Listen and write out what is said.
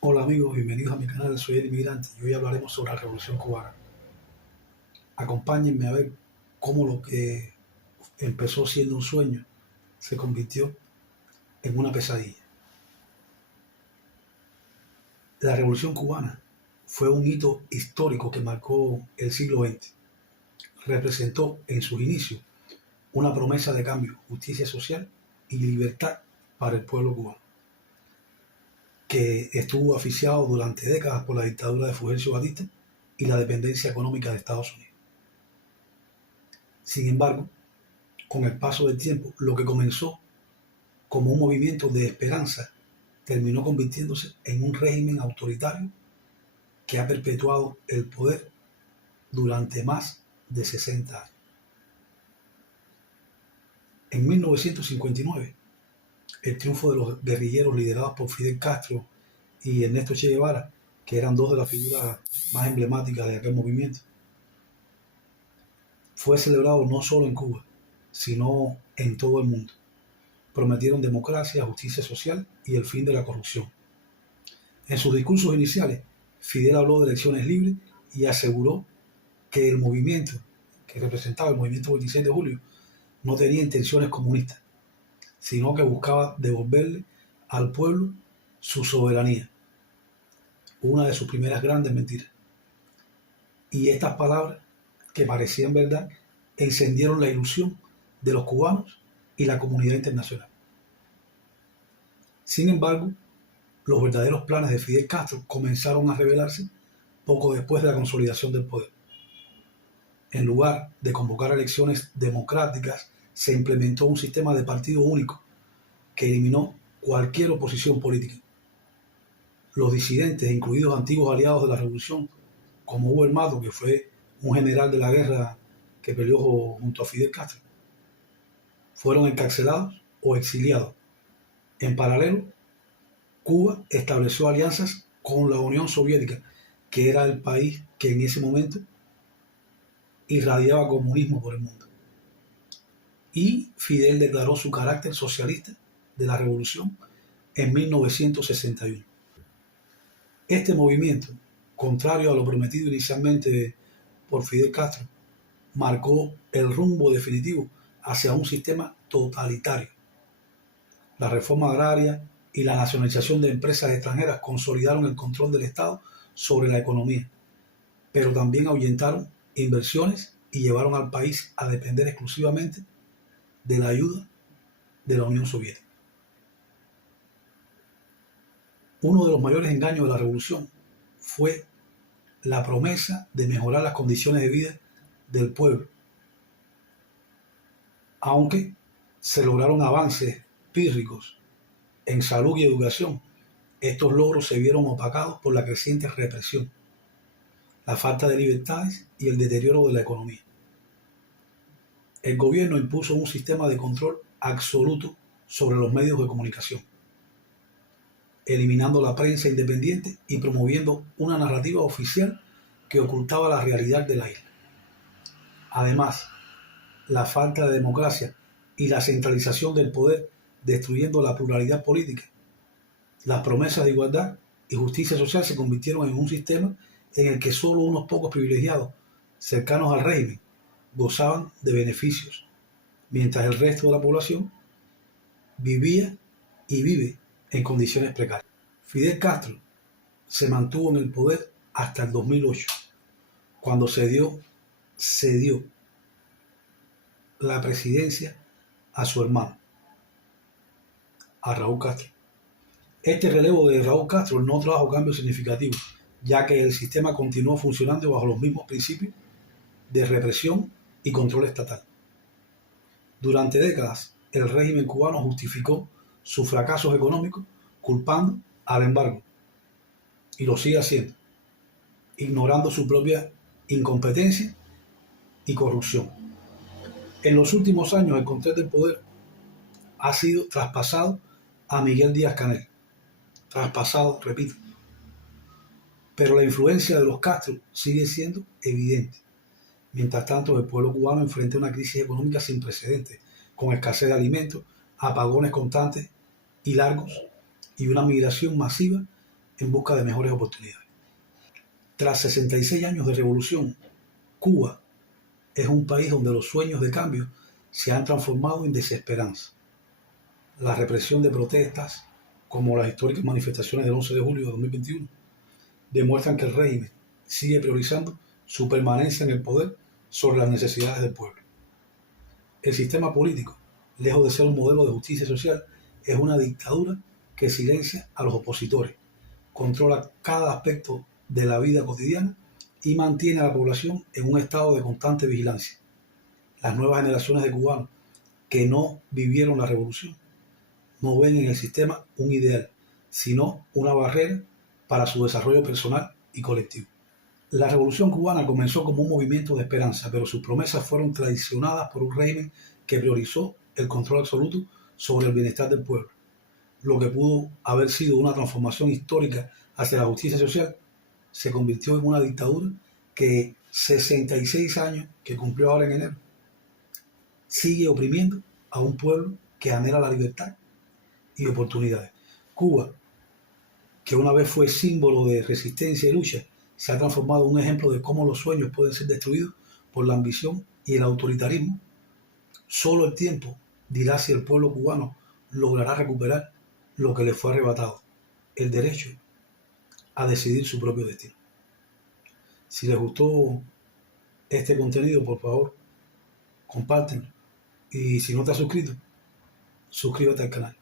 Hola amigos, bienvenidos a mi canal, soy el inmigrante y hoy hablaremos sobre la Revolución Cubana. Acompáñenme a ver cómo lo que empezó siendo un sueño se convirtió en una pesadilla. La Revolución Cubana fue un hito histórico que marcó el siglo XX. Representó en sus inicios una promesa de cambio, justicia social y libertad para el pueblo cubano, que estuvo asfixiado durante décadas por la dictadura de Fulgencio Batista y la dependencia económica de Estados Unidos. Sin embargo, con el paso del tiempo, lo que comenzó como un movimiento de esperanza terminó convirtiéndose en un régimen autoritario que ha perpetuado el poder durante más de 60 años. En 1959, el triunfo de los guerrilleros liderados por Fidel Castro y Ernesto Che Guevara, que eran dos de las figuras más emblemáticas de aquel movimiento, fue celebrado no solo en Cuba, sino en todo el mundo. Prometieron democracia, justicia social y el fin de la corrupción. En sus discursos iniciales, Fidel habló de elecciones libres y aseguró que el movimiento que representaba el movimiento 26 de julio no tenía intenciones comunistas, sino que buscaba devolverle al pueblo su soberanía, una de sus primeras grandes mentiras. Y estas palabras, que parecían verdad, encendieron la ilusión de los cubanos y la comunidad internacional. Sin embargo, los verdaderos planes de Fidel Castro comenzaron a revelarse poco después de la consolidación del poder. En lugar de convocar elecciones democráticas, se implementó un sistema de partido único que eliminó cualquier oposición política. Los disidentes, incluidos antiguos aliados de la revolución, como Hugo El Mato, que fue un general de la guerra que peleó junto a Fidel Castro, fueron encarcelados o exiliados. En paralelo, Cuba estableció alianzas con la Unión Soviética, que era el país que en ese momento irradiaba comunismo por el mundo. Y Fidel declaró su carácter socialista de la revolución en 1961. Este movimiento, contrario a lo prometido inicialmente por Fidel Castro, marcó el rumbo definitivo hacia un sistema totalitario. La reforma agraria y la nacionalización de empresas extranjeras consolidaron el control del Estado sobre la economía, pero también ahuyentaron inversiones y llevaron al país a depender exclusivamente de la ayuda de la Unión Soviética. Uno de los mayores engaños de la revolución fue la promesa de mejorar las condiciones de vida del pueblo. Aunque se lograron avances pírricos en salud y educación, estos logros se vieron opacados por la creciente represión, la falta de libertades y el deterioro de la economía. El gobierno impuso un sistema de control absoluto sobre los medios de comunicación, eliminando la prensa independiente y promoviendo una narrativa oficial que ocultaba la realidad de la isla. Además, la falta de democracia y la centralización del poder, destruyendo la pluralidad política. Las promesas de igualdad y justicia social se convirtieron en un sistema en el que solo unos pocos privilegiados cercanos al régimen gozaban de beneficios, mientras el resto de la población vivía y vive en condiciones precarias. Fidel Castro se mantuvo en el poder hasta el 2008, cuando cedió la presidencia a su hermano, a Raúl Castro. Este relevo de Raúl Castro no trajo cambios significativos, ya que el sistema continuó funcionando bajo los mismos principios de represión y control estatal. Durante décadas, el régimen cubano justificó sus fracasos económicos culpando al embargo, y lo sigue haciendo, ignorando su propia incompetencia y corrupción. En los últimos años, el control del poder ha sido traspasado a Miguel Díaz-Canel. Traspasado, repito. Pero la influencia de los Castro sigue siendo evidente. Mientras tanto, el pueblo cubano enfrenta una crisis económica sin precedentes, con escasez de alimentos, apagones constantes y largos, y una migración masiva en busca de mejores oportunidades. Tras 66 años de revolución, Cuba es un país donde los sueños de cambio se han transformado en desesperanza. La represión de protestas, como las históricas manifestaciones del 11 de julio de 2021, demuestran que el régimen sigue priorizando su permanencia en el poder sobre las necesidades del pueblo. El sistema político, lejos de ser un modelo de justicia social, es una dictadura que silencia a los opositores, controla cada aspecto de la vida cotidiana y mantiene a la población en un estado de constante vigilancia. Las nuevas generaciones de cubanos que no vivieron la revolución no ven en el sistema un ideal, sino una barrera para su desarrollo personal y colectivo. La revolución cubana comenzó como un movimiento de esperanza, pero sus promesas fueron traicionadas por un régimen que priorizó el control absoluto sobre el bienestar del pueblo. Lo que pudo haber sido una transformación histórica hacia la justicia social se convirtió en una dictadura que 66 años, que cumplió ahora en enero, sigue oprimiendo a un pueblo que anhela la libertad y oportunidades. Cuba, que una vez fue símbolo de resistencia y lucha, se ha transformado en un ejemplo de cómo los sueños pueden ser destruidos por la ambición y el autoritarismo. Solo el tiempo dirá si el pueblo cubano logrará recuperar lo que le fue arrebatado, el derecho a decidir su propio destino. Si les gustó este contenido, por favor, compártenlo. Y si no te has suscrito, suscríbete al canal.